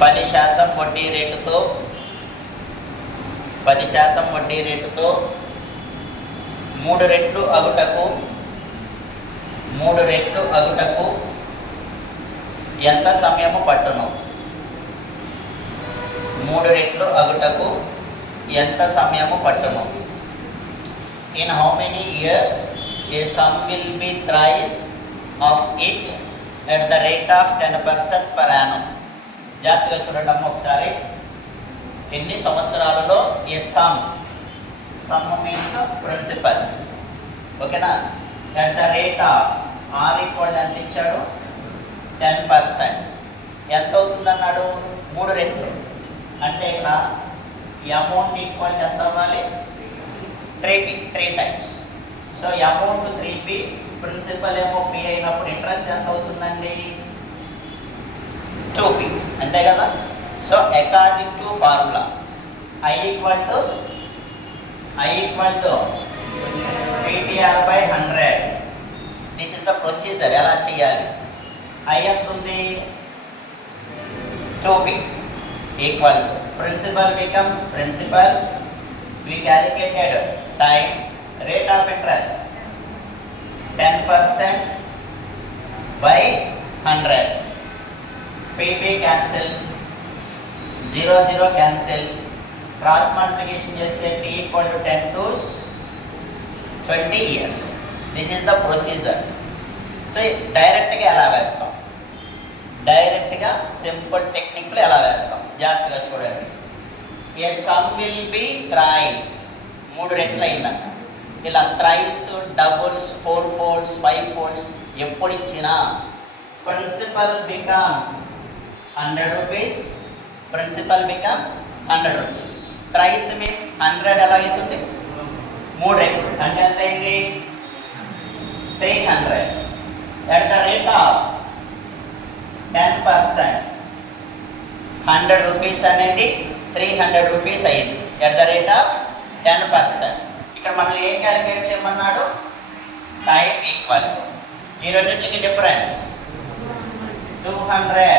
10% వడ్డీ రేటుతో 10% వడ్డీ రేటుతో 3 రెట్లు అగుటకు ఎంత సమయము పట్టును? 3 రెట్లు అగుటకు ఎంత సమయము పట్టును? In how many years a sum will be thrice of it at the rate of 10% per annum? జాగ్రత్తగా చూడండి అమ్మ ఒకసారి. ఎన్ని సంవత్సరాలలో ఏ సమ్ మీన్స్ ప్రిన్సిపల్, ఓకేనా? At the rate of R equal ఎంత ఇచ్చాడు? 10%. ఎంత అవుతుంది అన్నాడు? 3 రెట్లు. అంటే ఇక్కడ అమౌంట్ ఈక్వల్ ఎంత అవ్వాలి? 3p, 3 times. So amount 3p, principal ఏమో p అయినప్పుడు ఇంట్రెస్ట్ ఎంత అవుతుందండి? 2p, అంతే కదా? So according to formula I equal to PTR by 100. This is the procedure. ఎలా చేయాలి? I ఎంత ఉంది? 2p equal to principal becomes principal. We calculated time, rate of interest 10% by 100. PP cancel, 0 cancel, cross multiplication చేస్తే t equal to 10 to 20 years. This is the procedure. So డైరెక్ట్గా ఎలా వేస్తాం? డైరెక్ట్గా సింపుల్ టెక్నిక్లో ఎలా వేస్తాం? జాగ్రత్తగా చూడండి. ఏ సమ్ విల్ బి థ్రైస్, 3 రెట్లు అయిందన్న. ఇలా థ్రైస్, డబుల్స్, 4 ఫోల్డ్స్, 5 ఫోల్డ్స్ ఎప్పుడు ఇచ్చినా principal becomes 100 rupees. Principal becomes 100 rupees. Thrice means 100 ఎలా అవుతుంది? 3 రెట్లు అంటే ఎంత అయింది? 300. At the rate of 10%, 100 rupees అనేది 300 రూపీస్ అయింది. At the rate of 10%. ఇక్కడ మనం ఏం క్యాలిక్యులేట్ చేయమన్నాడు? టైం ఈక్వల్ టు ఈ రెండింటికి డిఫరెన్స్ 200.